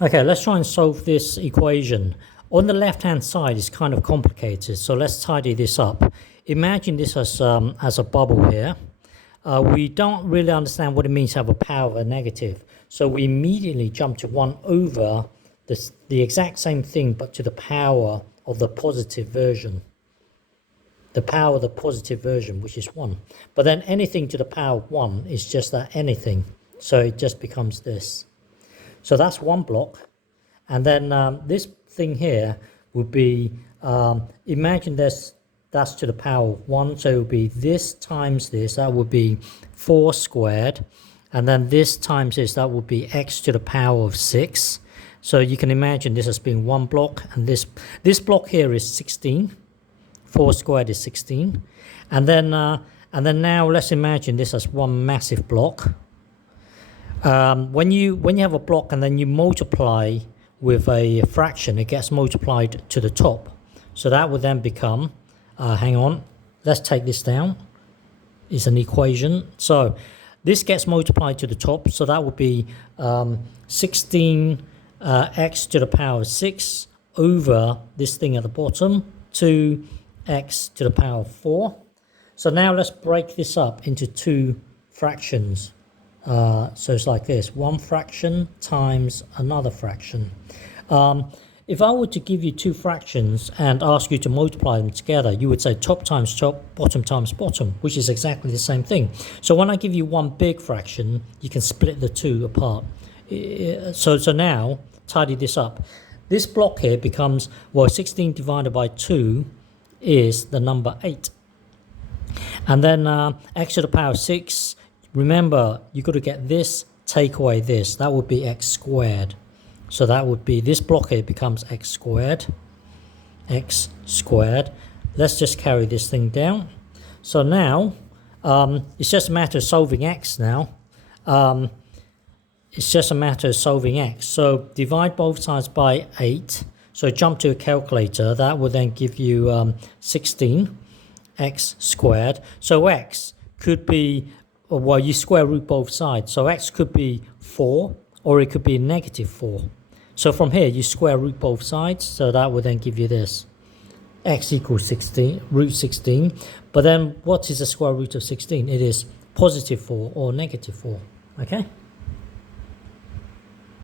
Okay, let's try and solve this equation. On the left-hand side, it's kind of complicated, so let's tidy this up. Imagine this as a bubble here. We don't really understand what it means to have a power of a negative, so we immediately jump to 1 over the exact same thing, but to the power of the positive version. The power of the positive version, which is 1. But then anything to the power of 1 is just that anything, so it just becomes this. So that's one block, and then this thing here would be, imagine that's to the power of 1, so it would be this times this, that would be 4 squared, and then this times this, that would be x to the power of 6. So you can imagine this as being one block, and this block here is 16. 4 squared is 16, and then now let's imagine this as one massive block. When you have a block and then you multiply with a fraction, it gets multiplied to the top. So that would then become, hang on, let's take this down. It's an equation. So this gets multiplied to the top. So that would be 16 x to the power of 6 over this thing at the bottom, 2x to the power of 4. So now let's break this up into two fractions. So it's like this, one fraction times another fraction. If I were to give you two fractions and ask you to multiply them together, you would say top times top, bottom times bottom, which is exactly the same thing. So when I give you one big fraction, you can split the two apart. So now, tidy this up. This block here becomes, well, 16 divided by 2 is the number 8. And then x to the power of 6, remember, you've got to get this, take away this. That would be x squared. So that would be, this block here becomes x squared. X squared. Let's just carry this thing down. So now, it's just a matter of solving x now. It's just a matter of solving x. So divide both sides by 8. So jump to a calculator. That will then give you 16 x squared. So x could be, well, you square root both sides. So x could be 4 or it could be negative 4. So from here, you square root both sides. So that will then give you this. X equals 16, root 16. But then what is the square root of 16? It is positive 4 or negative 4. Okay?